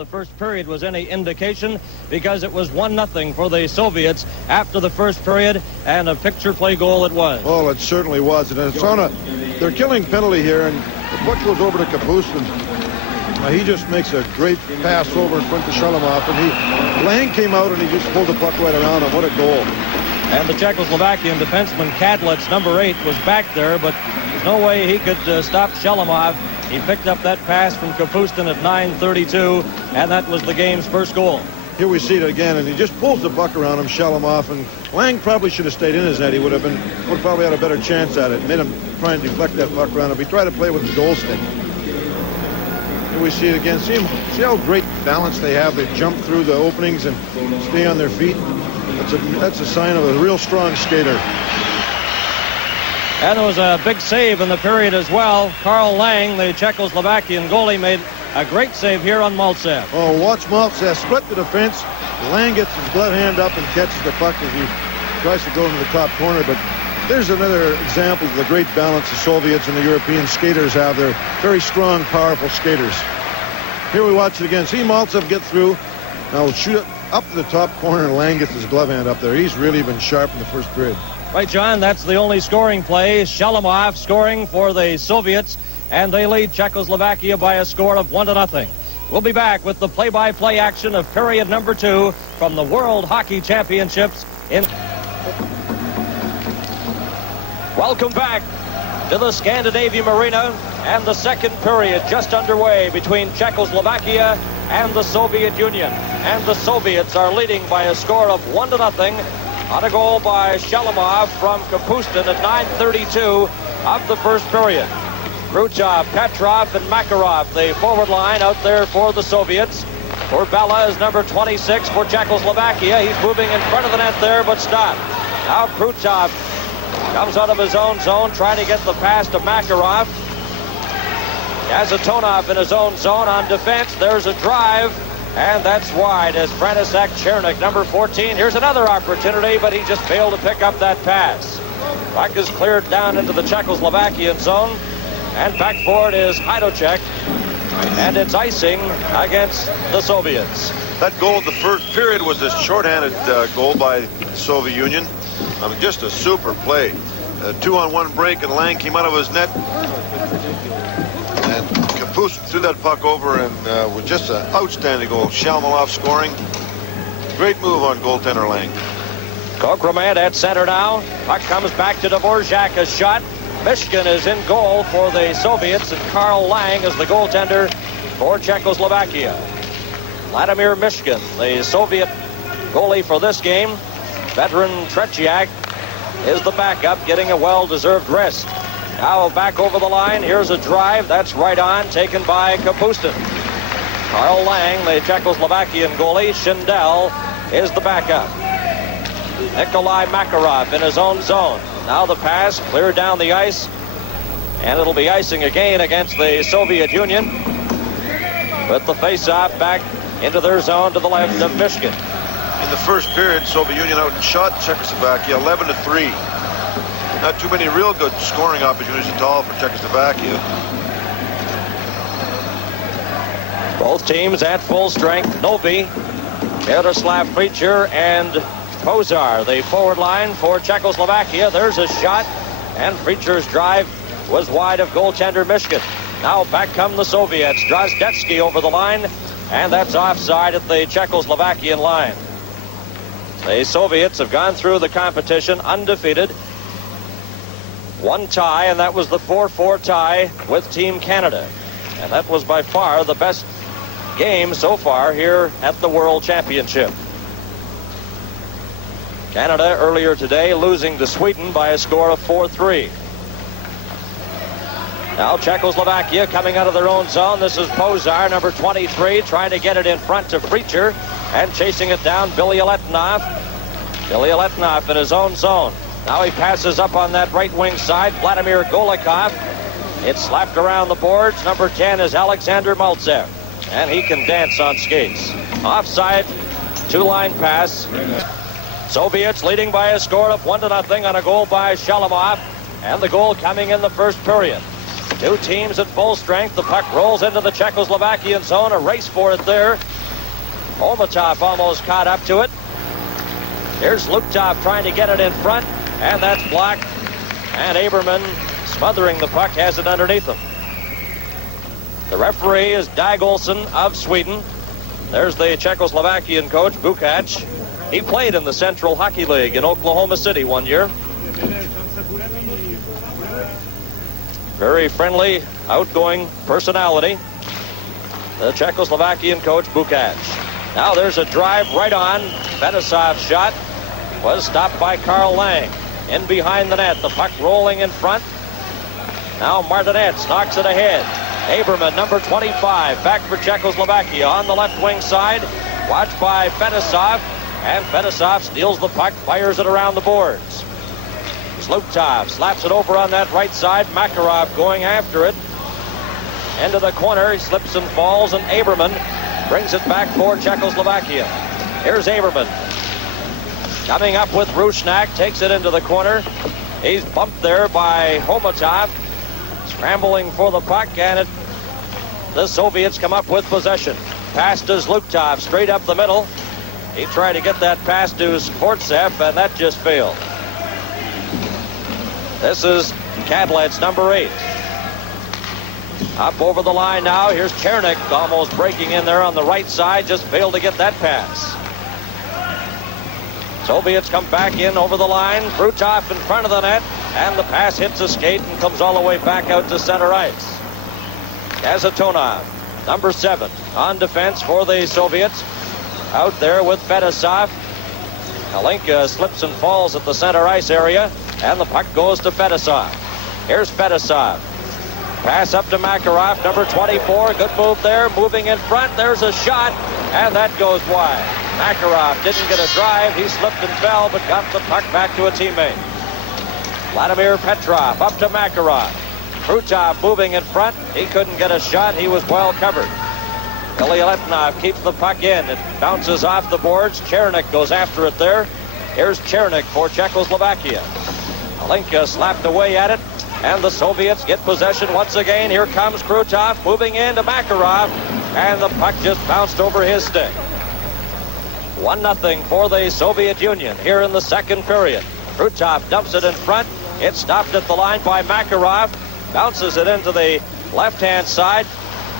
The first period was any indication, because it was 1-0 for the Soviets after the first period, and a picture play goal it was. Well, it certainly was. And it's on they're killing penalty here, and the puck goes over to Kapustin. He just makes a great pass over in front of Shalamov, and Lang came out and he just pulled the puck right around him. What a goal. And the Czechoslovakian defenseman Kadlec, number 8, was back there, but there's no way he could stop Shalamov. He picked up that pass from Kapustin at 9:32, and that was the game's first goal. Here we see it again, and he just pulls the puck around him, Shalamov, and Lang probably should have stayed in his net. He would probably had a better chance at it. Made him try and deflect that puck around him. He tried to play with the goal stick. Here we see it again. See how great balance they have. They jump through the openings and stay on their feet. That's a sign of a real strong skater. And there was a big save in the period as well. Carl Lang, the Czechoslovakian goalie, made a great save here on Maltsev. Oh, watch Maltsev split the defense. Lang gets his glove hand up and catches the puck as he tries to go into the top corner. But there's another example of the great balance the Soviets and the European skaters have. They're very strong, powerful skaters. Here we watch it again. See Maltsev get through. Now we'll shoot it up to the top corner, and Lang gets his glove hand up there. He's really been sharp in the first period. Right, John, that's the only scoring play. Shalamov scoring for the Soviets, and they lead Czechoslovakia by a score of 1-0. We'll be back with the play-by-play action of period number 2 from the World Hockey Championships in... Welcome back to the Scandinavium Arena, and the second period just underway between Czechoslovakia and the Soviet Union. And the Soviets are leading by a score of 1-0. On a goal by Shalamov from Kapustin at 9:32 of the first period. Khrushchev, Petrov, and Makarov, the forward line out there for the Soviets. Urbella is number 26 for Czechoslovakia. He's moving in front of the net there, but stopped. Now Khrushchev comes out of his own zone, trying to get the pass to Makarov. Kazatonov in his own zone on defense. There's a drive. And that's wide as František Černík, number 14. Here's another opportunity, but he just failed to pick up that pass. Puck is cleared down into the Czechoslovakian zone. And back for it is Hajdúček. And it's icing against the Soviets. That goal in the first period was a shorthanded goal by the Soviet Union. I mean, just a super play. A 2-on-1 break, and Lang came out of his net. And Kapustin threw that puck over, and with just an outstanding goal. Shalamov scoring. Great move on goaltender Lang. Kokromat at center now. Puck comes back to Dvorak, a shot. Mishkin is in goal for the Soviets, and Carl Lang is the goaltender for Czechoslovakia. Vladimir Mishkin, the Soviet goalie for this game. Veteran Tretiak is the backup, getting a well-deserved rest. Now back over the line. Here's a drive. That's right on, taken by Kapustin. Carl Lang, the Czechoslovakian goalie. Schindel is the backup. Nikolai Makarov in his own zone. Now the pass, cleared down the ice. And it'll be icing again against the Soviet Union. With the face-off back into their zone to the left of Mishkin. In the first period, Soviet Union outshot Czechoslovakia 11-3. Not too many real good scoring opportunities at all for Czechoslovakia. Both teams at full strength. Novi, Jaroslav Fričer, and Pozar, the forward line for Czechoslovakia. There's a shot, and Fričer's drive was wide of goaltender Mishkin. Now back come the Soviets. Drozdetsky over the line, and that's offside at the Czechoslovakian line. The Soviets have gone through the competition undefeated. One tie, and that was the 4-4 tie with Team Canada. And that was by far the best game so far here at the World Championship. Canada earlier today losing to Sweden by a score of 4-3. Now Czechoslovakia coming out of their own zone. This is Pozar, number 23, trying to get it in front to Fričer, and chasing it down, Billy Aletnov. Billy Aletnov in his own zone. Now he passes up on that right wing side. Vladimir Golikov. It's slapped around the boards. Number 10 is Alexander Maltsev. And he can dance on skates. Offside, two-line pass. Soviets leading by a score of 1-0 on a goal by Shalamov. And the goal coming in the first period. Two teams at full strength. The puck rolls into the Czechoslovakian zone. A race for it there. Olmatov almost caught up to it. Here's Luptov trying to get it in front, and that's blocked. And Aberman, smothering the puck, has it underneath him. The referee is Dag Olsen of Sweden. There's the Czechoslovakian coach, Bukac. He played in the Central Hockey League in Oklahoma City one year. Very friendly, outgoing personality. The Czechoslovakian coach, Bukac. Now there's a drive right on. Fedosov's shot was stopped by Carl Lang. In behind the net, the puck rolling in front. Now Martinez knocks it ahead. Aberman, number 25, back for Czechoslovakia on the left wing side. Watched by Fedosov. And Fedosov steals the puck, fires it around the boards. Luptov slaps it over on that right side. Makarov going after it. Into the corner, he slips and falls, and Aberman brings it back for Czechoslovakia. Here's Aberman. Coming up with Rusnak, takes it into the corner. He's bumped there by Homatov. Scrambling for the puck, and the Soviets come up with possession. Pass to Zlutov, straight up the middle. He tried to get that pass to Skvortsev, and that just failed. This is Kadlet's number 8. Up over the line now. Here's Chernik almost breaking in there on the right side. Just failed to get that pass. Soviets come back in over the line. Krutov in front of the net. And the pass hits a skate and comes all the way back out to center ice. Kazatonov, number 7, on defense for the Soviets. Out there with Fedosov. Kalinka slips and falls at the center ice area. And the puck goes to Fedosov. Here's Fedosov. Pass up to Makarov, number 24. Good move there. Moving in front. There's a shot. And that goes wide. Makarov didn't get a drive. He slipped and fell, but got the puck back to a teammate. Vladimir Petrov up to Makarov. Krutov moving in front. He couldn't get a shot. He was well covered. Ilyaletnov keeps the puck in. It bounces off the boards. Chernik goes after it there. Here's Chernik for Czechoslovakia. Kalinka slapped away at it. And the Soviets get possession once again. Here comes Krutov moving into Makarov. And the puck just bounced over his stick. 1-0 for the Soviet Union here in the second period. Krutov dumps it in front. It's stopped at the line by Makarov. Bounces it into the left-hand side.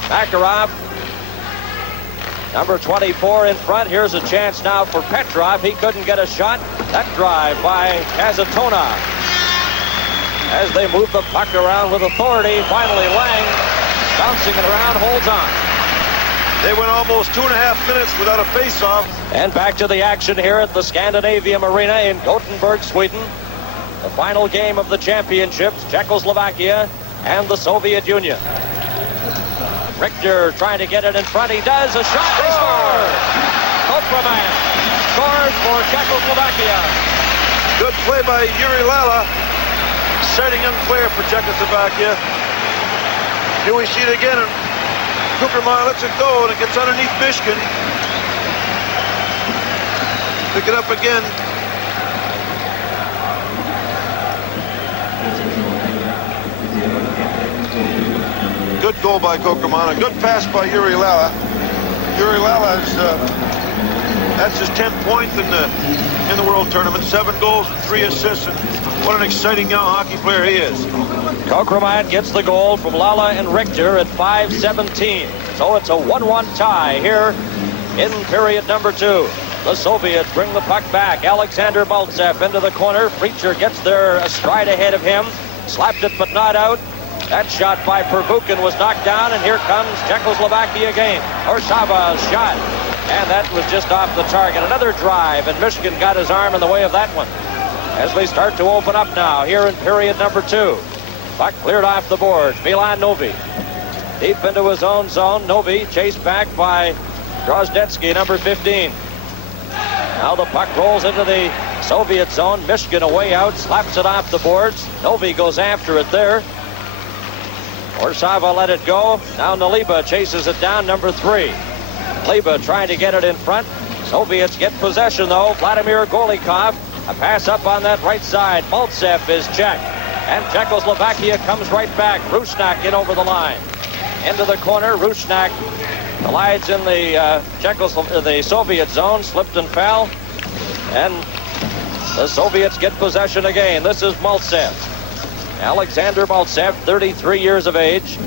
Makarov, number 24 in front. Here's a chance now for Petrov. He couldn't get a shot. That drive by Kazatonov. As they move the puck around with authority, finally Lang, bouncing it around, holds on. They went almost 2.5 minutes without a face-off. And back to the action here at the Scandinavium Arena in Gothenburg, Sweden. The final game of the championships, Czechoslovakia and the Soviet Union. Richter trying to get it in front. He does. A shot. They score. Kopreman scores for Czechoslovakia. Good play by Yuri Lala. Exciting young player for Czechoslovakia. Here we see it again. And Kopreman lets it go, and it gets underneath Mishkin. Pick it up again. Good goal by Kokremana. Good pass by Yuri Lala. Yuri Lala is that's his 10th point in the World Tournament. 7 goals and 3 assists. And what an exciting young hockey player he is. Kokremana gets the goal from Lala and Richter at 5:17. So it's a 1-1 tie here in period number 2. The Soviets bring the puck back. Alexander Maltsev into the corner. Preacher gets there a stride ahead of him. Slapped it but not out. That shot by Pervukin was knocked down, and here comes Czechoslovakia again. Orsava's shot, and that was just off the target. Another drive, and Mishkin got his arm in the way of that one. As we start to open up now here in period number 2. Puck cleared off the boards. Milan Novi deep into his own zone. Novi chased back by Drozdetsky, number 15. Now the puck rolls into the Soviet zone. Mishkin away out, slaps it off the boards. Novi goes after it there. Orsava let it go. Now Naliba chases it down, number 3. Naliba trying to get it in front. Soviets get possession, though. Vladimir Golikov. A pass up on that right side. Maltsev is checked. And Czechoslovakia comes right back. Rusnak in over the line. Into the corner, Rusnak collides in the Soviet zone, slipped and fell. And the Soviets get possession again. This is Maltsev. Alexander Maltsev, 33 years of age.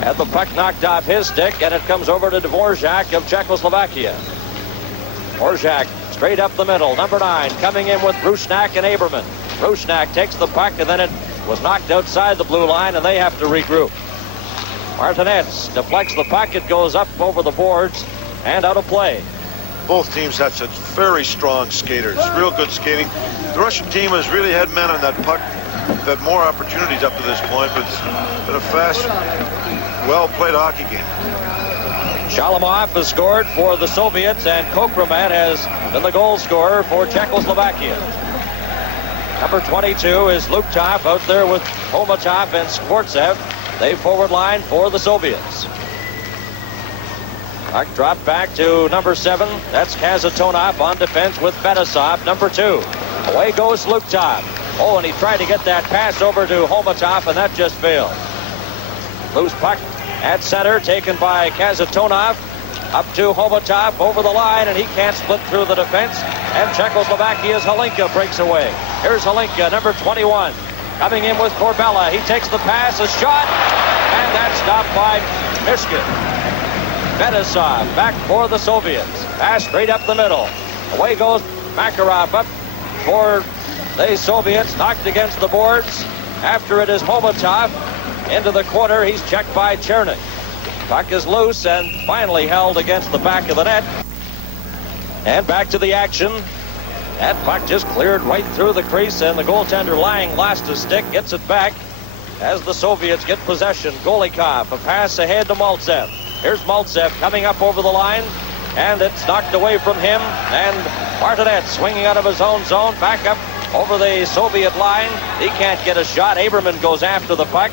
Had the puck knocked off his stick, and it comes over to Dvorak of Czechoslovakia. Dvorak straight up the middle. Number 9 coming in with Rusnak and Aberman. Rusnak takes the puck, and then it was knocked outside the blue line, and they have to regroup. Martinez deflects the puck. It goes up over the boards and out of play. Both teams have such very strong skaters. Real good skating. The Russian team has really had men on that puck. They've had more opportunities up to this point, but it's been a fast, well-played hockey game. Shalamov has scored for the Soviets, and Kokromat has been the goal scorer for Czechoslovakia. Number 22 is Luktov out there with Homatov and Skvortsev. They forward line for the Soviets. Puck dropped back to number 7. That's Kazatonov on defense with Fetisov, number 2. Away goes Luktov. Oh, and he tried to get that pass over to Homatov, and that just failed. Loose puck at center, taken by Kazatonov. Up to Homatov, over the line, and he can't split through the defense. And Czechoslovakia's Halinka breaks away. Here's Halinka, number 21. Coming in with Korbella. He takes the pass, a shot, and that's stopped by Mishkin. Fetisov back for the Soviets. Pass straight up the middle. Away goes Makarov up for the Soviets, knocked against the boards. After it is Homatov into the corner. He's checked by Chernik. Puck is loose and finally held against the back of the net. And back to the action. That puck just cleared right through the crease, and the goaltender Lang lost his stick, gets it back as the Soviets get possession. Golikov, a pass ahead to Maltsev. Here's Maltsev coming up over the line, and it's knocked away from him. And Martinet swinging out of his own zone, back up over the Soviet line. He can't get a shot. Aberman goes after the puck.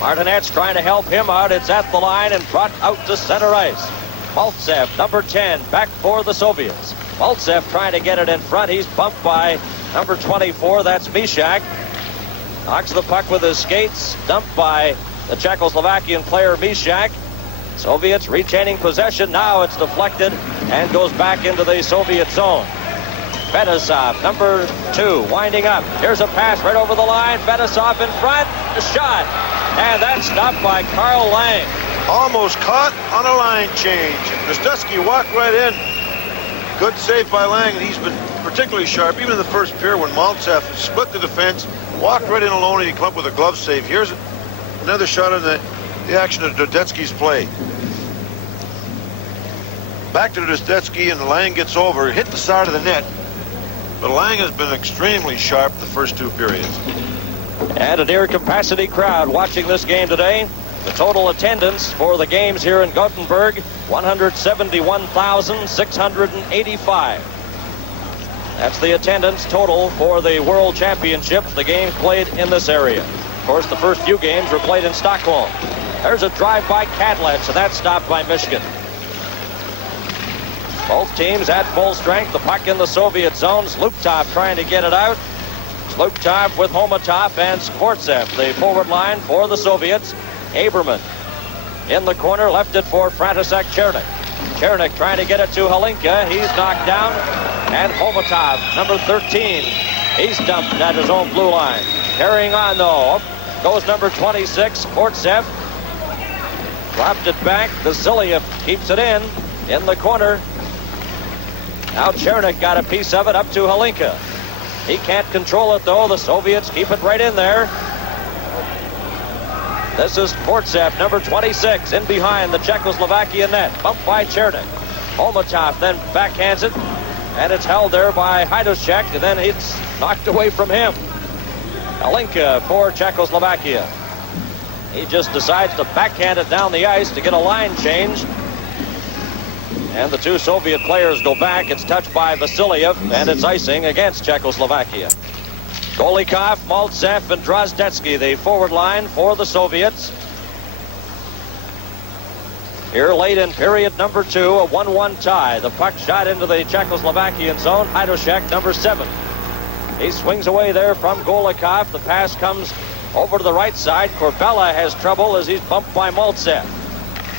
Martinet's trying to help him out. It's at the line and brought out to center ice. Maltsev, number 10, back for the Soviets. Maltsev trying to get it in front. He's bumped by number 24. That's Mishak. Knocks the puck with his skates. Dumped by the Czechoslovakian player Mishak. Soviets retaining possession. Now it's deflected and goes back into the Soviet zone. Fetisov, number 2, winding up. Here's a pass right over the line. Fetisov in front. A shot. And that's stopped by Carl Lang. Almost caught on a line change. Krastevsky walked right in. Good save by Lang, and he's been particularly sharp, even in the first period when Maltsev split the defense, walked right in alone, and he came up with a glove save. Here's another shot on the action of Dudetsky's play. Back to Dudetsky, and Lang gets over, hit the side of the net. But Lang has been extremely sharp the first 2 periods. And a near capacity crowd watching this game today. The total attendance for the games here in Gothenburg, 171,685. That's the attendance total for the World Championships, the games played in this area. Of course, the first few games were played in Stockholm. There's a drive by Kadlec, and that's stopped by Mishkin. Both teams at full strength. The puck in the Soviet zones. Luktov trying to get it out. Luktov with Homatov and Skvortsev, the forward line for the Soviets. Aberman in the corner, left it for František Chernik. Chernik trying to get it to Halinka. He's knocked down. And Homatov, number 13, he's dumped at his own blue line. Carrying on, though, up goes number 26, Skvortsev. Dropped it back. Vasiliev keeps it in the corner. Now Chernik got a piece of it up to Halinka. He can't control it, though. The Soviets keep it right in there. This is Skvortsev, number 26, in behind the Czechoslovakian net. Bumped by Chernik. Homatov then backhands it, and it's held there by Hajdusek, and then it's knocked away from him. Halinka for Czechoslovakia. He just decides to backhand it down the ice to get a line change. And the 2 Soviet players go back. It's touched by Vasiliev, and it's icing against Czechoslovakia. Golikov, Maltsev, and Drozdetsky, the forward line for the Soviets. Here late in period number 2, a 1-1 tie. The puck shot into the Czechoslovakian zone. Hajdusek, number 7. He swings away there from Golikov. The pass comes over to the right side. Corbella has trouble as he's bumped by Maltsev.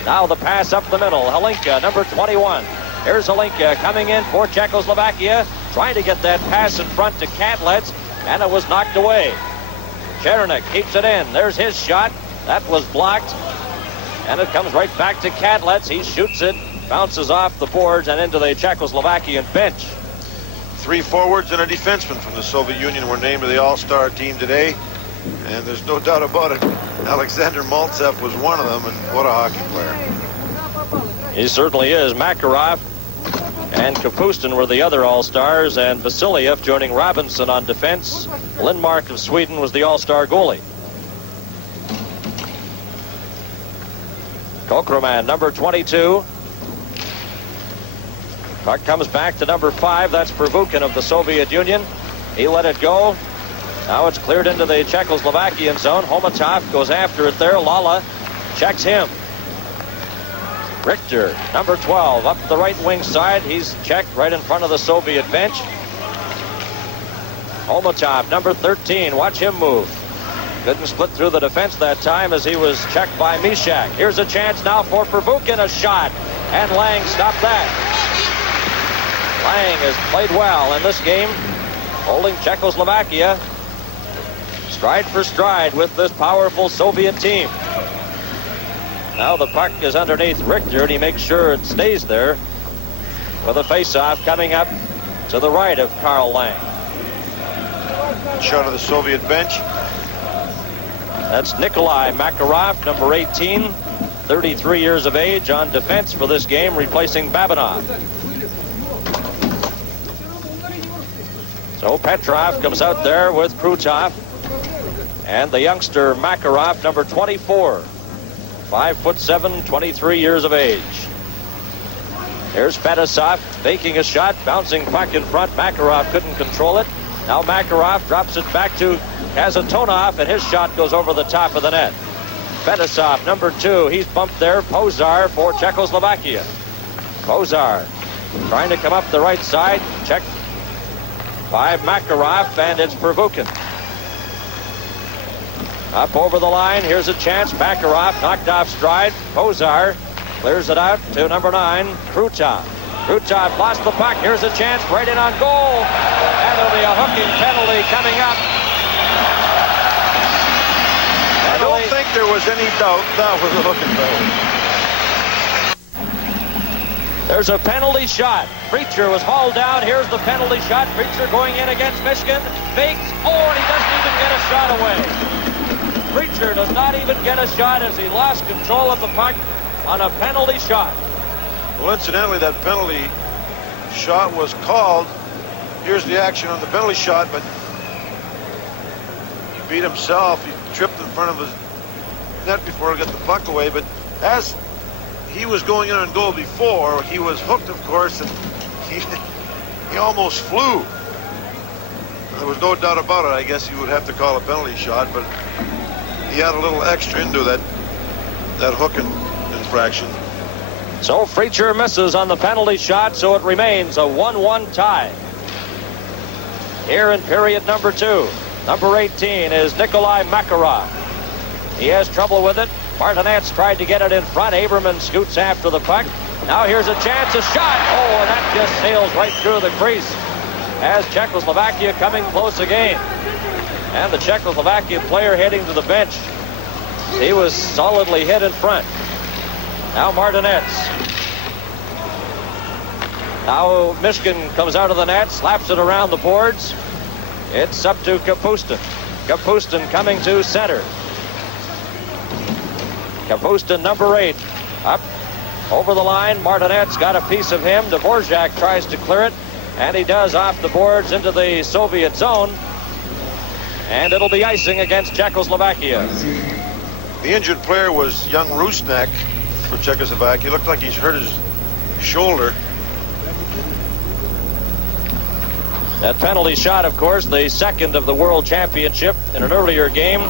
Now the pass up the middle. Halinka, number 21. Here's Halinka coming in for Czechoslovakia, trying to get that pass in front to Kadlec, and it was knocked away. Cherenek keeps it in. There's his shot. That was blocked, and it comes right back to Kadlec. He shoots it, bounces off the boards and into the Czechoslovakian bench. 3 forwards and a defenseman from the Soviet Union were named to the All-Star team today, and there's no doubt about it. Alexander Maltsev was one of them, and what a hockey player. He certainly is. Makarov and Kapustin were the other All-Stars, and Vasiliev joining Robinson on defense. Lindmark of Sweden was the All-Star goalie. Kokroman, number 22. Puck comes back to number 5. That's Pervukin of the Soviet Union. He let it go. Now it's cleared into the Czechoslovakian zone. Homatov goes after it there. Lala checks him. Richter, number 12, up the right wing side. He's checked right in front of the Soviet bench. Homatov, number 13. Watch him move. Couldn't split through the defense that time as he was checked by Mishak. Here's a chance now for Pervukin. A shot. And Lang stopped that. Lang has played well in this game, holding Czechoslovakia stride for stride with this powerful Soviet team. Now the puck is underneath Richter, and he makes sure it stays there with a face-off coming up to the right of Karl Lang. Shot of the Soviet bench. That's Nikolai Makarov, number 18, 33 years of age, on defense for this game, replacing Babanov. So Petrov comes out there with Krutov, and the youngster Makarov, number 24, 5'7", 23 years of age. Here's Fedosov faking a shot, bouncing puck in front. Makarov couldn't control it. Now Makarov drops it back to Kazatonov, and his shot goes over the top of the net. Fedosov, number 2, he's bumped there. Pozar for Czechoslovakia. Pozar trying to come up the right side. Check by Makarov, and it's Pervukin. Up over the line, here's a chance. Makarov knocked off stride. Pozar clears it out to number 9, Krutov. Krutov lost the puck. Here's a chance, right in on goal. And there'll be a hooking penalty coming up. I don't think there was any doubt that was a hooking penalty. There's a penalty shot. Preacher was hauled down. Here's the penalty shot. Preacher going in against Michigan. Fakes. Oh, and he doesn't even get a shot away. Preacher does not even get a shot as he lost control of the puck on a penalty shot. Well, incidentally, that penalty shot was called. Here's the action on the penalty shot, but he beat himself. He tripped in front of his net before he got the puck away, but as he was going in on goal before, he was hooked, of course, and he almost flew. There was no doubt about it. I guess you would have to call a penalty shot, but he had a little extra into that hooking infraction. So Preacher misses on the penalty shot, so it remains a 1-1 tie. Here in period number 2, number 18 is Nikolai Makarov. He has trouble with it. Martinez tried to get it in front. Aberman scoots after the puck. Now here's a chance, a shot. Oh, and that just sails right through the crease as Czechoslovakia coming close again. And the Czechoslovakia player heading to the bench. He was solidly hit in front. Now Martinez. Now Michigan comes out of the net, slaps it around the boards. It's up to Kapustin. Kapustin coming to center. Kapustin, number 8, up over the line. Martinez got a piece of him. Dvorak tries to clear it, and he does off the boards into the Soviet zone. And it'll be icing against Czechoslovakia. The injured player was young Rusnak for Czechoslovakia. Looked like he's hurt his shoulder. That penalty shot, of course, the second of the World Championship. In an earlier game,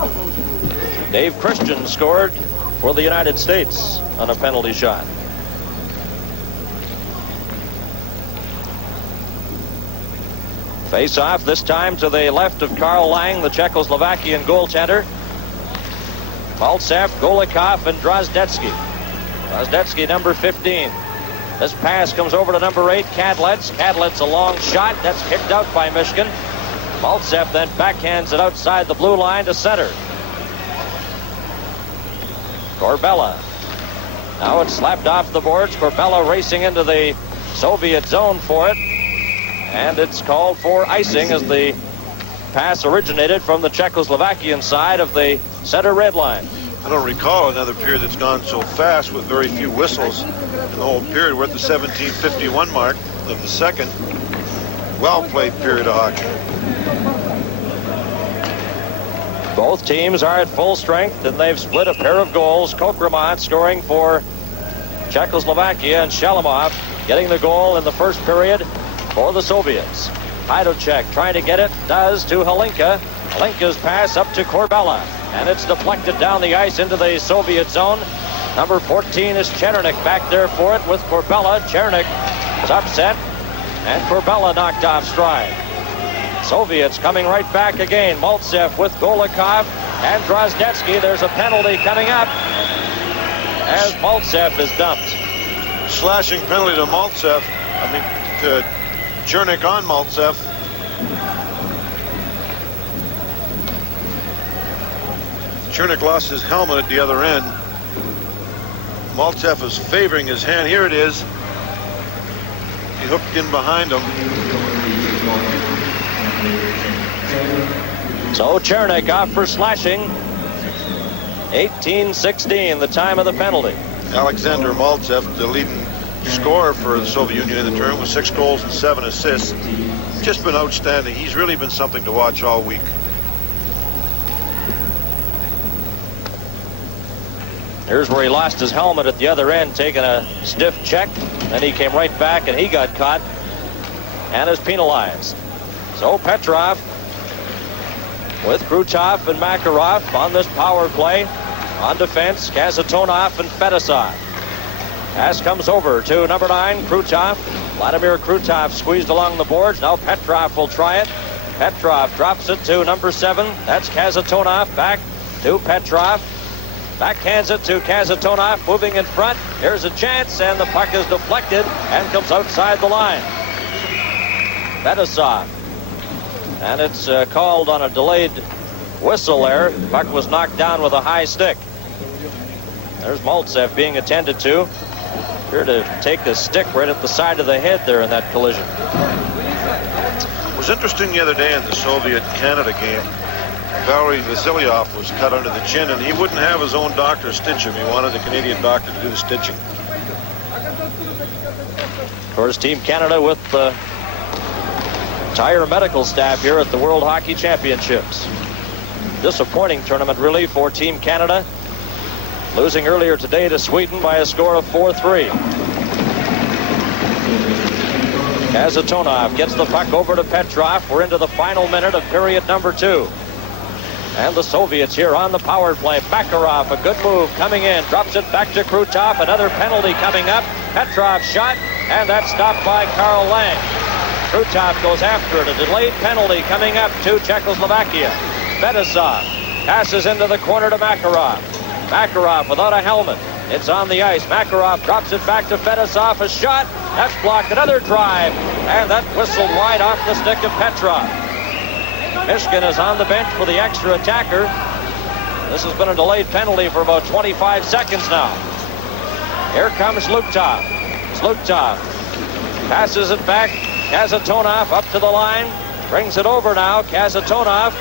Dave Christian scored for the United States on a penalty shot. Face off this time to the left of Karl Lang, the Czechoslovakian goaltender. Maltsev, Golikov, and Drozdetsky. Drozdetsky, number 15. This pass comes over to number 8, Kadlets. Kadlets, a long shot. That's kicked out by Michigan. Maltsev then backhands it outside the blue line to center. Corbella. Now it's slapped off the boards. Corbella racing into the Soviet zone for it. And it's called for icing as the pass originated from the Czechoslovakian side of the center red line. I don't recall another period that's gone so fast with very few whistles in the whole period. We're at the 17:51 mark of the second. Well-played period of hockey. Both teams are at full strength, and they've split a pair of goals. Kokromant scoring for Czechoslovakia, and Shalamov getting the goal in the first period for the Soviets. Heidocek trying to get it, does to Halinka. Halinka's pass up to Corbella, and it's deflected down the ice into the Soviet zone. Number 14 is Chernik back there for it with Corbella. Chernik is upset, and Corbella knocked off stride. Soviets coming right back again. Maltsev with Golikov and Drozdetsky. There's a penalty coming up as Maltsev is dumped. Slashing penalty to Maltsev. To Chernik on Maltsev. Chernik lost his helmet at the other end. Maltsev is favoring his hand. Here it is. He hooked in behind him. So Chernik off for slashing. 18-16, the time of the penalty. Alexander Maltsev, the leading scorer for the Soviet Union in the tournament, with 6 goals and 7 assists. Just been outstanding. He's really been something to watch all week. Here's where he lost his helmet at the other end, taking a stiff check. Then he came right back and he got caught and is penalized. So Petrov with Krutov and Makarov on this power play. On defense, Kazatonov and Fedosov. Pass comes over to number 9, Krutov. Vladimir Krutov squeezed along the boards. Now Petrov will try it. Petrov drops it to number 7. That's Kazatonov. Back to Petrov. Backhands it to Kazatonov, moving in front. Here's a chance, and the puck is deflected and comes outside the line. Fedosov. And it's called on a delayed whistle there. The puck was knocked down with a high stick. There's Maltsev being attended to. Here to take a stick right at the side of the head there in that collision. It was interesting the other day in the Soviet-Canada game. Valery Vasilyev was cut under the chin, and he wouldn't have his own doctor stitch him. He wanted the Canadian doctor to do the stitching. Of course, Team Canada with the entire medical staff here at the World Hockey Championships. Disappointing tournament, really, for Team Canada. Losing earlier today to Sweden by a score of 4-3. Kazatonov gets the puck over to Petrov. We're into the final minute of period number 2. And the Soviets here on the power play. Makarov, a good move coming in. Drops it back to Krutov. Another penalty coming up. Petrov shot, and that's stopped by Karl Lang. Krutov goes after it. A delayed penalty coming up to Czechoslovakia. Fedosov passes into the corner to Makarov. Makarov without a helmet. It's on the ice. Makarov drops it back to Fedosov. A shot. That's blocked. Another drive. And that whistled wide off the stick of Petrov. Michigan is on the bench for the extra attacker. This has been a delayed penalty for about 25 seconds now. Here comes Zlutov. Zlutov passes it back. Kazatonov up to the line. Brings it over now. Kazatonov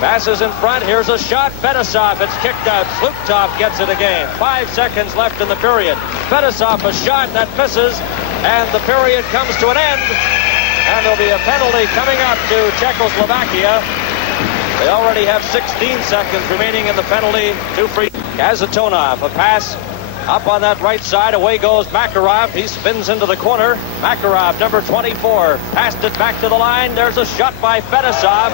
passes in front. Here's a shot. Fedosov, it's kicked out. Zlutov gets it again. 5 seconds left in the period. Fedosov, a shot that misses. And the period comes to an end. And there'll be a penalty coming up to Czechoslovakia. They already have 16 seconds remaining in the penalty. 2 free. Kazatonov, a pass up on that right side. Away goes Makarov. He spins into the corner. Makarov, number 24, passed it back to the line. There's a shot by Fedosov.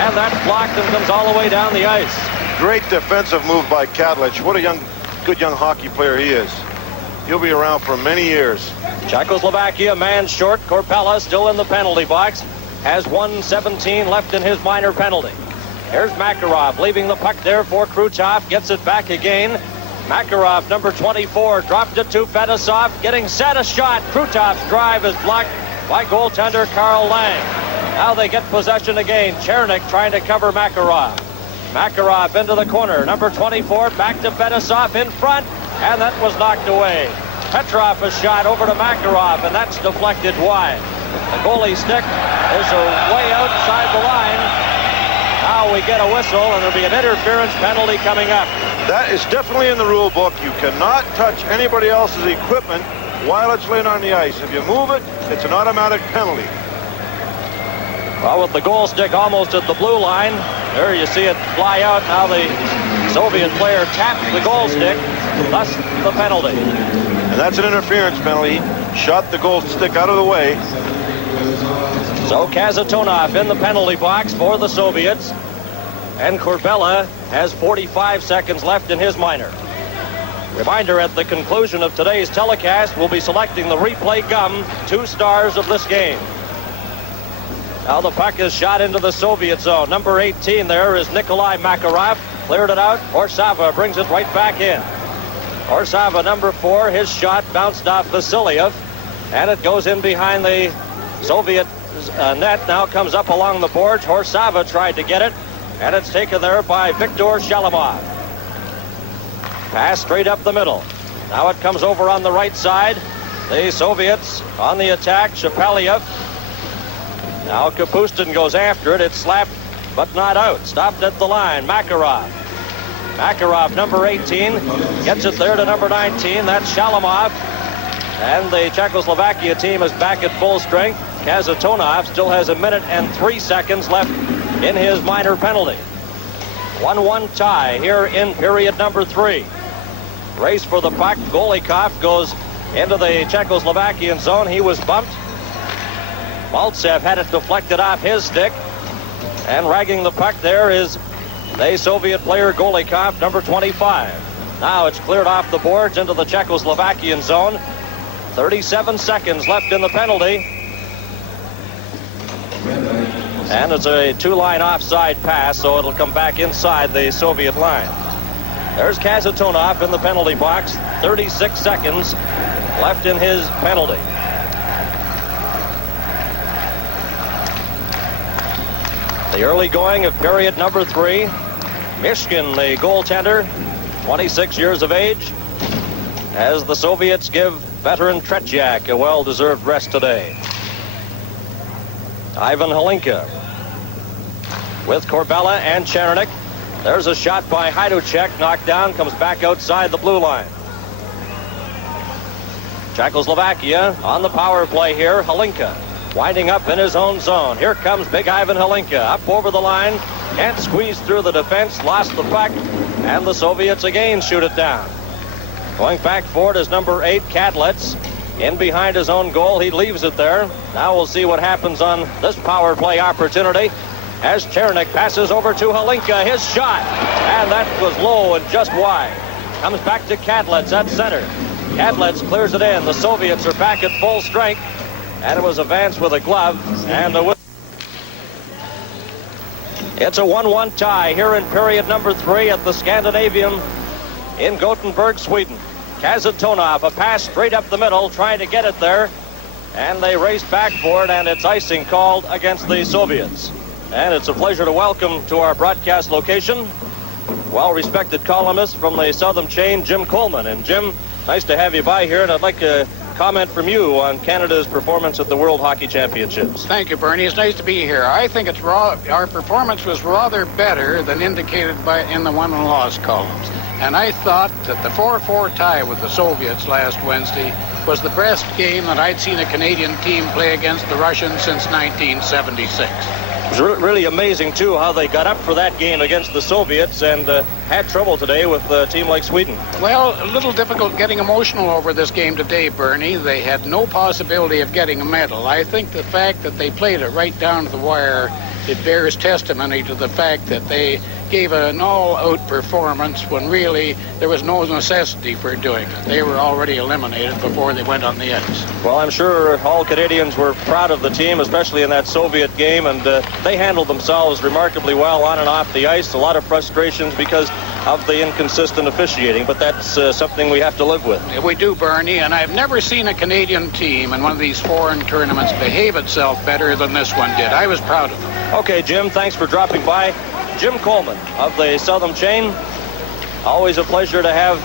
And that's blocked and comes all the way down the ice. Great defensive move by Kadlec. What a good young hockey player he is. He'll be around for many years. Czechoslovakia, man short. Corbella still in the penalty box. has 1:17 left in his minor penalty. Here's Makarov leaving the puck there for Krutov. Gets it back again. Makarov, number 24, dropped it to Fedosov. Getting set, a shot. Krutov's drive is blocked by goaltender Carl Lang. Now they get possession again. Chernik trying to cover Makarov. Makarov into the corner. Number 24 back to Fedosov in front. And that was knocked away. Petrov a shot over to Makarov, and that's deflected wide. The goalie stick is way outside the line. Now we get a whistle, and there'll be an interference penalty coming up. That is definitely in the rule book. You cannot touch anybody else's equipment while it's laying on the ice. If you move it, it's an automatic penalty. Well, with the goal stick almost at the blue line, there you see it fly out. Now the Soviet player taps the goal stick, thus the penalty. And that's an interference penalty. Shot the goal stick out of the way. So Kazatonov in the penalty box for the Soviets. And Corbella has 45 seconds left in his minor. Reminder, at the conclusion of today's telecast, we'll be selecting the replay gum 2 stars of this game. Now the puck is shot into the Soviet zone. Number 18 there is Nikolai Makarov. Cleared it out. Orsava brings it right back in. Orsava, number 4, his shot bounced off Vasiliev. And it goes in behind the Soviet net. Now comes up along the boards. Orsava tried to get it. And it's taken there by Viktor Shalamov. Pass straight up the middle. Now it comes over on the right side. The Soviets on the attack. Shapaliev. Now Kapustin goes after it. It's slapped, but not out. Stopped at the line. Makarov. Makarov, number 18, gets it there to number 19. That's Shalamov. And the Czechoslovakia team is back at full strength. Kazatonov still has 1 minute and 3 seconds left in his minor penalty. 1-1 tie here in period number 3. Race for the puck. Golikov goes into the Czechoslovakian zone. He was bumped. Maltsev had it deflected off his stick. And ragging the puck there is the Soviet player Golikov, number 25. Now it's cleared off the boards into the Czechoslovakian zone. 37 seconds left in the penalty. And it's a 2-line offside pass, so it'll come back inside the Soviet line. There's Kazatonov in the penalty box. 36 seconds left in his penalty. The early going of period number 3. Mishkin, the goaltender, 26 years of age, as the Soviets give veteran Tretiak a well-deserved rest today. Ivan Halinka with Corbella and Chernik. There's a shot by Hajduček, knocked down, comes back outside the blue line. Czechoslovakia on the power play here. Halinka winding up in his own zone. Here comes big Ivan Halinka up over the line. Can't squeeze through the defense, lost the puck, and the Soviets again shoot it down. Going back for it is number 8, Kadlets. In behind his own goal, he leaves it there. Now we'll see what happens on this power play opportunity as Chernik passes over to Halinka. His shot, and that was low and just wide. Comes back to Kadlets at center. Kadlets clears it in. The Soviets are back at full strength, and it was a Vance with a glove and a... It's a 1-1 tie here in period number 3 at the Scandinavium in Gothenburg, Sweden. Kazatonov, a pass straight up the middle, trying to get it there. And they race back for it, and it's icing called against the Soviets. And it's a pleasure to welcome to our broadcast location well-respected columnist from the Southern chain, Jim Coleman. And Jim, nice to have you by here, and I'd like a comment from you on Canada's performance at the World Hockey Championships. Thank you, Bernie. It's nice to be here. I think our performance was rather better than indicated in the won and loss columns. And I thought that the 4-4 tie with the Soviets last Wednesday was the best game that I'd seen a Canadian team play against the Russians since 1976. It was really amazing, too, how they got up for that game against the Soviets and had trouble today with a team like Sweden. Well, a little difficult getting emotional over this game today, Bernie. They had no possibility of getting a medal. I think the fact that they played it right down to the wire, it bears testimony to the fact that they gave an all-out performance when really there was no necessity for doing it. They were already eliminated before they went on the ice. Well, I'm sure all Canadians were proud of the team, especially in that Soviet game, and they handled themselves remarkably well on and off the ice. A lot of frustrations because of the inconsistent officiating, but that's something we have to live with. We do, Bernie, and I've never seen a Canadian team in one of these foreign tournaments behave itself better than this one did. I was proud of them. Okay, Jim, thanks for dropping by. Jim Coleman of the Southern Chain. Always a pleasure to have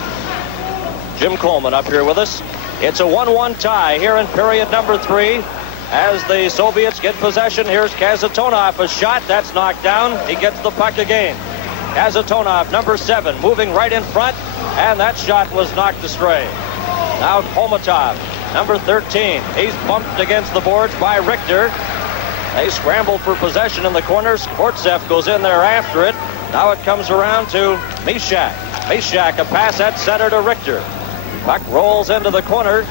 Jim Coleman up here with us. It's a 1-1 tie here in period number 3. As the Soviets get possession, here's Kazatonov, a shot that's knocked down. He gets the puck again. Kazatonov, number 7, moving right in front, and that shot was knocked astray. Now Komatov, number 13. He's bumped against the boards by Richter. They scramble for possession in the corner. Skvortsev goes in there after it. Now it comes around to Mishak. Mishak, a pass at center to Richter. Puck rolls into the corner.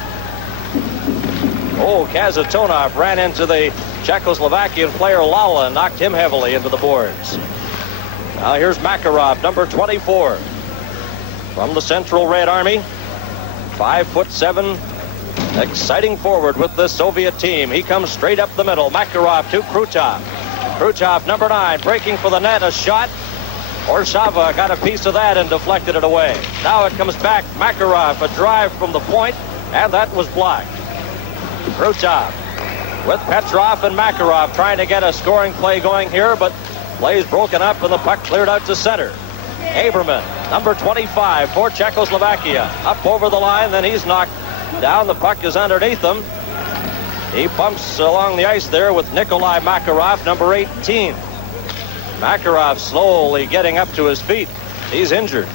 Oh, Kazatonov ran into the Czechoslovakian player Lala and knocked him heavily into the boards. Now here's Makarov, number 24. From the Central Red Army. 5'7", exciting forward with the Soviet team. He comes straight up the middle. Makarov to Krutov. Krutov, number 9, breaking for the net. A shot. Orsava got a piece of that and deflected it away. Now it comes back. Makarov, a drive from the point, and that was blocked. Krutov with Petrov and Makarov trying to get a scoring play going here, but play's broken up and the puck cleared out to center. Aberman, number 25 for Czechoslovakia. Up over the line, then he's knocked down. The puck is underneath him. He bumps along the ice there with Nikolai Makarov, number 18. Makarov slowly getting up to his feet. He's injured.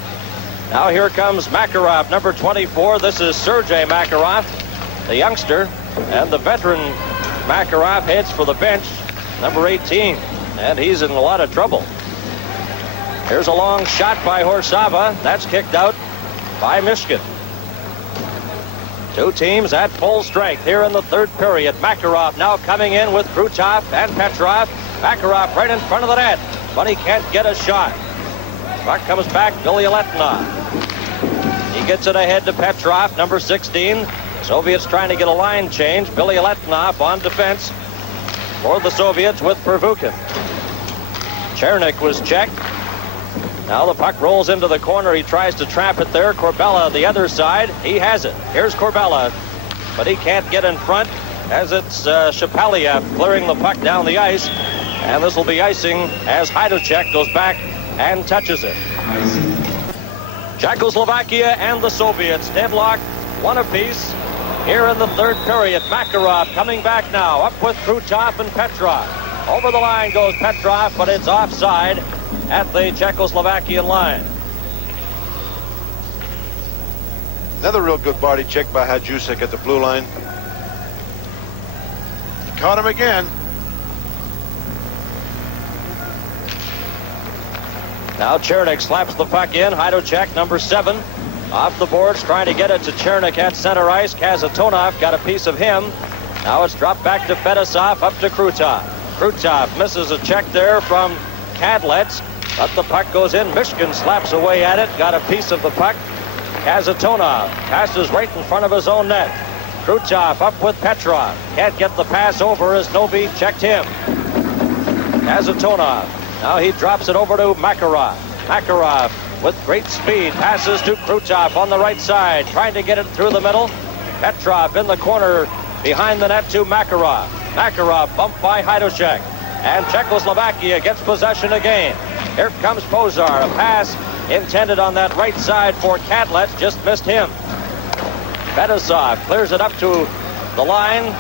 Now here comes Makarov, number 24. This is Sergei Makarov, the youngster, and the veteran Makarov heads for the bench, number 18, and he's in a lot of trouble. Here's a long shot by Horsava. That's kicked out by Mishkin. Two teams at full strength here in the third period. Makarov now coming in with Krutov and Petrov. Makarov right in front of the net, but he can't get a shot. Puck comes back, Billy Letna. He gets it ahead to Petrov, number 16. Soviets trying to get a line change. Billy Letnov on defense for the Soviets with Pervukin. Chernik was checked. Now the puck rolls into the corner. He tries to trap it there. Corbella the other side. He has it. Here's Corbella, but he can't get in front as it's Shapaliev clearing the puck down the ice. And this will be icing as Hajduk goes back and touches it. Czechoslovakia and the Soviets deadlocked, one apiece. Here in the third period, Makarov coming back now, up with Krutov and Petrov. Over the line goes Petrov, but it's offside at the Czechoslovakian line. Another real good body check by Hajduk at the blue line. He caught him again. Now Chernik slaps the puck in. Hajduk, number 7. Off the boards, trying to get it to Chernik at center ice. Kazatonov got a piece of him. Now it's dropped back to Fedosov, up to Krutov. Krutov misses a check there from Kadlec, but the puck goes in. Mishkin slaps away at it, got a piece of the puck. Kazatonov passes right in front of his own net. Krutov up with Petrov. Can't get the pass over as Novi checked him. Kazatonov. Now he drops it over to Makarov. Makarov with great speed passes to Krutov on the right side, trying to get it through the middle. Petrov in the corner behind the net to Makarov. Makarov bumped by Hajduk, and Czechoslovakia gets possession again. Here comes Pozar, a pass intended on that right side for Kadlec, just missed him. Fedosov clears it up to the line.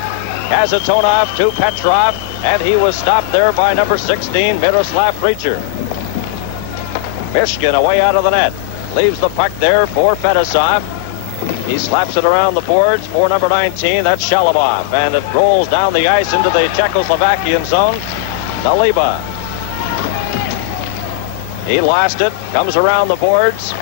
Kazatonov to Petrov, and he was stopped there by number 16, Miroslav Preacher. Mishkin away out of the net. Leaves the puck there for Fedosov. He slaps it around the boards for number 19. That's Shalamov. And it rolls down the ice into the Czechoslovakian zone. Naliba. He lost it. Comes around the boards.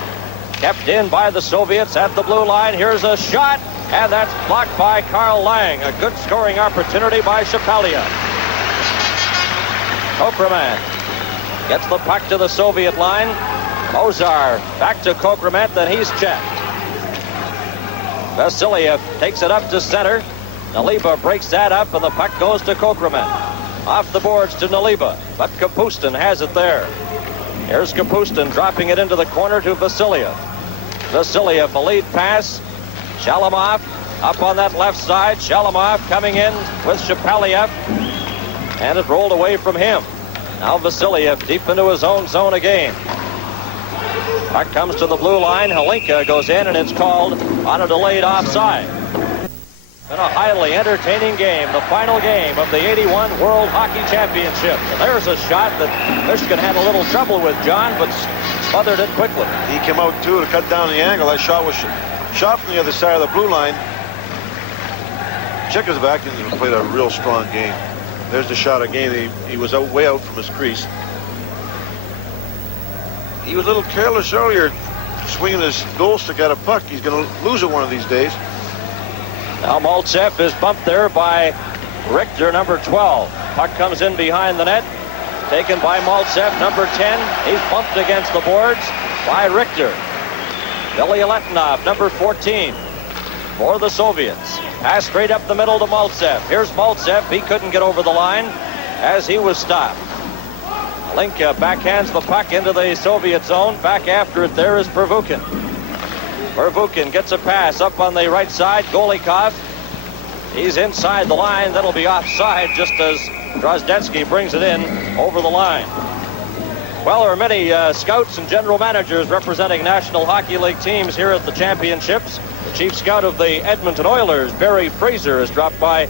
Kept in by the Soviets at the blue line. Here's a shot. And that's blocked by Karl Lang. A good scoring opportunity by Shapaliev. Kokerman Gets the puck to the Soviet line. Ozar back to Kokremet, then he's checked. Vasiliev takes it up to center. Naliba breaks that up, and the puck goes to Kokremet. Off the boards to Naliba, but Kapustin has it there. Here's Kapustin dropping it into the corner to Vasiliev. Vasiliev, a lead pass. Shalamov up on that left side. Shalamov coming in with Shapaliev, and it rolled away from him. Now Vasiliev deep into his own zone again. Puck comes to the blue line. Halinka goes in, and it's called on a delayed offside. And a highly entertaining game, the final game of the 81 World Hockey Championship. And there's a shot that Michigan had a little trouble with, John, but smothered it quickly. He came out, too, to cut down the angle. That shot was shot from the other side of the blue line. Czechoslovakians played a real strong game. There's the shot again. He was way out from his crease. He was a little careless earlier, swinging his goal stick at a puck. He's going to lose it one of these days. Now Maltsev is bumped there by Richter, number 12. Puck comes in behind the net. Taken by Maltsev, number 10. He's bumped against the boards by Richter. Billy Letinov, number 14, for the Soviets. Pass straight up the middle to Maltsev. Here's Maltsev. He couldn't get over the line as he was stopped. Linka backhands the puck into the Soviet zone. Back after it there is Pervukin. Pervukin gets a pass up on the right side. Golikov. He's inside the line. That'll be offside just as Drozdetsky brings it in over the line. Well, there are many scouts and general managers representing National Hockey League teams here at the championships. The chief scout of the Edmonton Oilers, Barry Fraser, has dropped by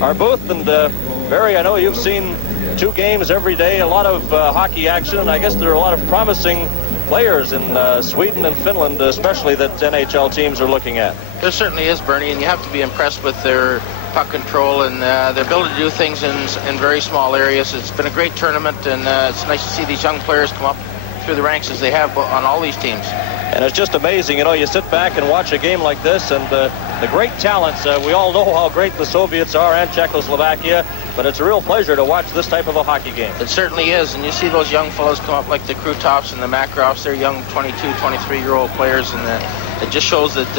our booth. And Barry, I know you've seen 2 games every day, a lot of hockey action, and I guess there are a lot of promising players in Sweden and Finland, especially, that NHL teams are looking at. There certainly is, Bernie, and you have to be impressed with their puck control and their ability to do things in very small areas. It's been a great tournament, and it's nice to see these young players come up through the ranks as they have on all these teams. And it's just amazing, you know, you sit back and watch a game like this, and the great talents, we all know how great the Soviets are and Czechoslovakia, but it's a real pleasure to watch this type of a hockey game. It certainly is, and you see those young fellows come up like the Krutovs and the Makarovs. They're young 22, 23-year-old players, and it just shows that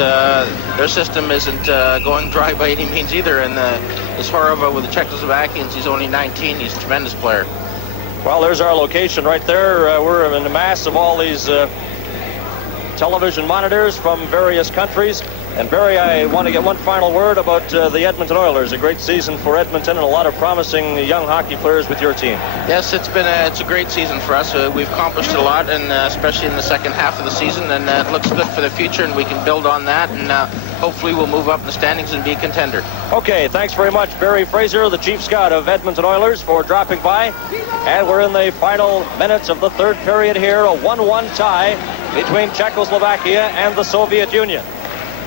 their system isn't going dry by any means either. And as far as with the Czechoslovakians, he's only 19. He's a tremendous player. Well, there's our location right there. We're in a mass of all these television monitors from various countries. And Barry, I want to get one final word about the Edmonton Oilers. A great season for Edmonton and a lot of promising young hockey players with your team. Yes, it's a great season for us. We've accomplished a lot, and especially in the second half of the season, and it looks good for the future, and we can build on that, and hopefully we'll move up in the standings and be a contender. Okay, thanks very much, Barry Fraser, the chief scout of Edmonton Oilers, for dropping by. And we're in the final minutes of the third period here, a 1-1 tie between Czechoslovakia and the Soviet Union.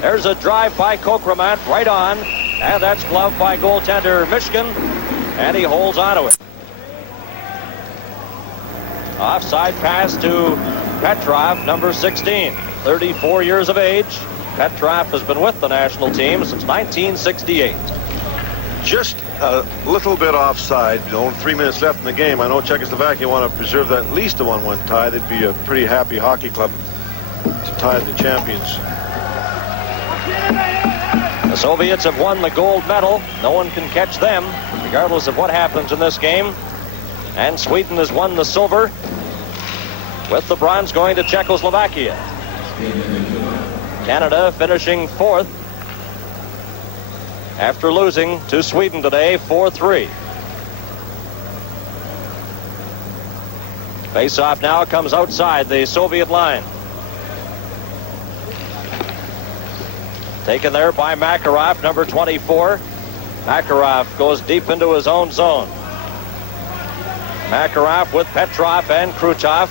There's a drive by Kokremat right on, and that's gloved by goaltender Mishkin, and he holds onto it. Offside pass to Petrov, number 16, 34 years of age. Petrov has been with the national team since 1968. Just a little bit offside. Only 3 minutes left in the game. I know Czechoslovakia want to preserve that at least a 1-1 tie. They'd be a pretty happy hockey club to tie the champions. The Soviets have won the gold medal. No one can catch them, regardless of what happens in this game. And Sweden has won the silver, with the bronze going to Czechoslovakia. Canada finishing 4th after losing to Sweden today 4-3. Face-off now comes outside the Soviet line. Taken there by Makarov, number 24. Makarov goes deep into his own zone. Makarov with Petrov and Krutov.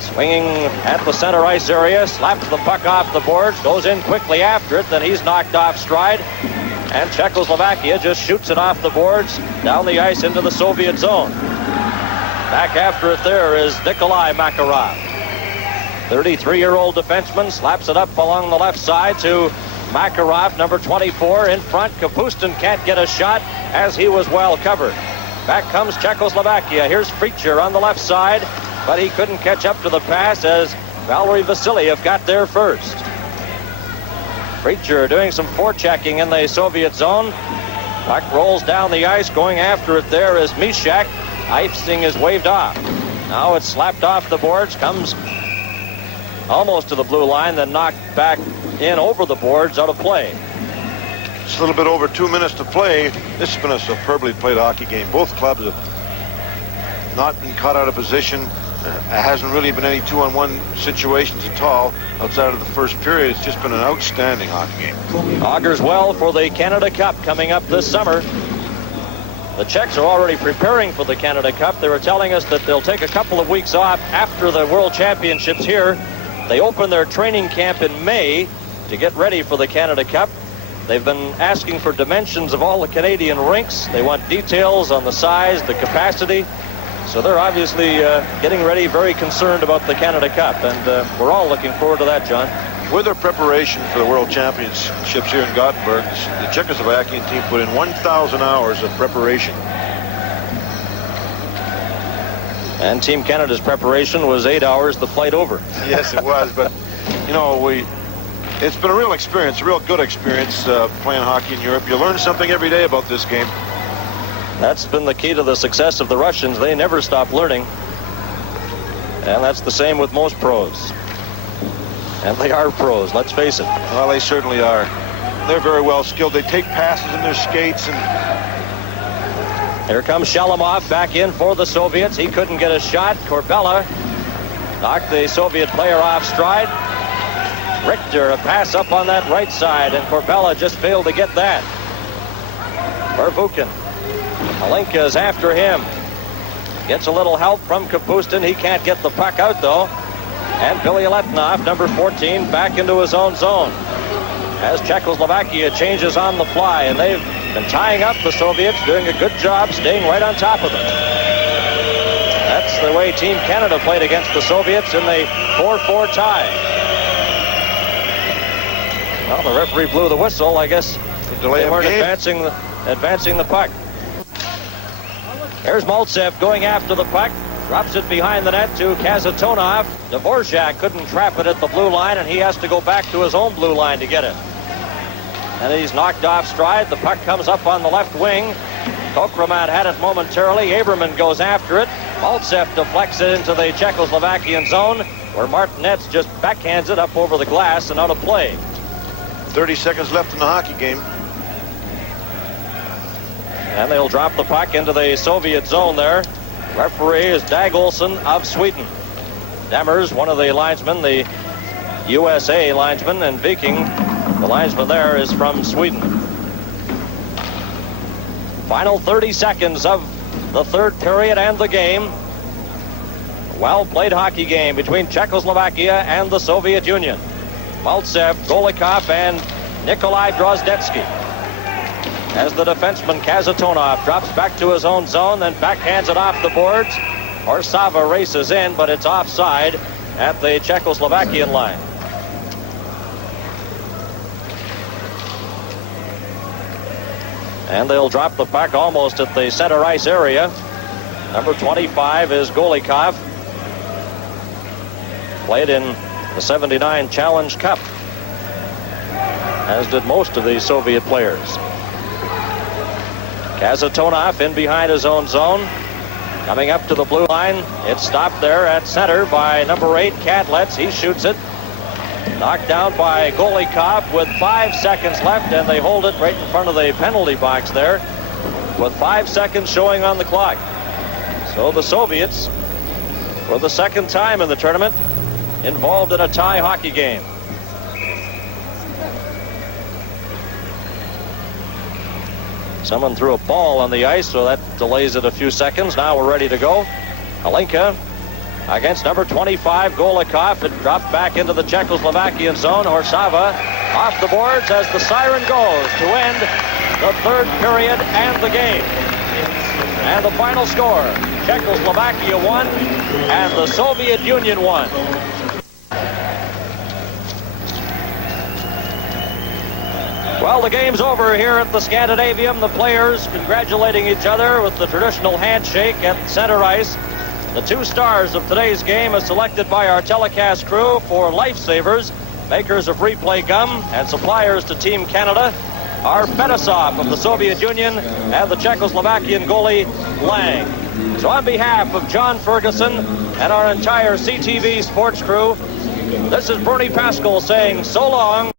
Swinging at the center ice area, slaps the puck off the boards, goes in quickly after it, then he's knocked off stride. And Czechoslovakia just shoots it off the boards, down the ice into the Soviet zone. Back after it there is Nikolai Makarov. 33-year-old defenseman slaps it up along the left side to Makarov, number 24, in front. Kapustin can't get a shot as he was well covered. Back comes Czechoslovakia. Here's Freacher on the left side, but he couldn't catch up to the pass as Valery Vasiliev got there first. Freacher doing some forechecking in the Soviet zone. Puck rolls down the ice. Going after it there is Mishak. Icing is waved off. Now it's slapped off the boards. Comes almost to the blue line, then knocked back in over the boards, out of play. It's a little bit over 2 minutes to play. This has been a superbly played hockey game. Both clubs have not been caught out of position. There hasn't really been any 2-on-1 situations at all outside of the first period. It's just been an outstanding hockey game. Augurs well for the Canada Cup coming up this summer. The Czechs are already preparing for the Canada Cup. They were telling us that they'll take a couple of weeks off after the World Championships here. They open their training camp in May to get ready for the Canada Cup. They've been asking for dimensions of all the Canadian rinks. They want details on the size, the capacity. So they're obviously getting ready, very concerned about the Canada Cup, and we're all looking forward to that, John. With their preparation for the World Championships here in Gothenburg, the Czechoslovakian team put in 1,000 hours of preparation. And Team Canada's preparation was 8 hours the flight over. Yes, it was, but, you know, it's been a real experience, a real good experience playing hockey in Europe. You learn something every day about this game. That's been the key to the success of the Russians. They never stop learning. And that's the same with most pros. And they are pros, let's face it. Well, they certainly are. They're very well skilled. They take passes in their skates. And here comes Shalamov back in for the Soviets. He couldn't get a shot. Corbella knocked the Soviet player off stride. Richter, a pass up on that right side, and Corbella just failed to get that. Barvukin. Malenka's after him. Gets a little help from Kapustin. He can't get the puck out, though. And Billy Letnov, number 14, back into his own zone. As Czechoslovakia changes on the fly, and they've been tying up the Soviets, doing a good job staying right on top of them. That's the way Team Canada played against the Soviets in the 4-4 tie. Well, the referee blew the whistle. I guess they weren't advancing the puck. Here's Maltsev going after the puck. Drops it behind the net to Kazatonov. Dvorak couldn't trap it at the blue line, and he has to go back to his own blue line to get it. And he's knocked off stride. The puck comes up on the left wing. Kokromat had it momentarily. Aberman goes after it. Maltsev deflects it into the Czechoslovakian zone, where Martinez just backhands it up over the glass and out of play. 30 seconds left in the hockey game. And they'll drop the puck into the Soviet zone there. Referee is Dag Olsen of Sweden. Demers, one of the linesmen, the USA linesman, and Viking, the linesman there, is from Sweden. Final 30 seconds of the third period and the game. Well-played hockey game between Czechoslovakia and the Soviet Union. Maltsev, Golikov, and Nikolai Drozdetsky. As the defenseman Kazatonov drops back to his own zone, then backhands it off the boards. Orsava races in, but it's offside at the Czechoslovakian line. And they'll drop the puck almost at the center ice area. Number 25 is Golikov. Played in the 79 Challenge Cup, as did most of the Soviet players. Kazatonov in behind his own zone. Coming up to the blue line. It's stopped there at center by number 8, Kadlets. He shoots it. Knocked down by Golikov with 5 seconds left, and they hold it right in front of the penalty box there with 5 seconds showing on the clock. So the Soviets, for the second time in the tournament, involved in a tie hockey game. Someone threw a ball on the ice, so that delays it a few seconds. Now we're ready to go. Alenka against number 25, Golikov. It dropped back into the Czechoslovakian zone. Orsava off the boards as the siren goes to end the third period and the game. And the final score, Czechoslovakia won and the Soviet Union won. Well, the game's over here at the Scandinavium. The players congratulating each other with the traditional handshake at center ice. The two stars of today's game as selected by our telecast crew for lifesavers, makers of replay gum and suppliers to Team Canada, are Fetisov of the Soviet Union and the Czechoslovakian goalie Lang. So on behalf of John Ferguson and our entire CTV sports crew, this is Bernie Pascal saying so long.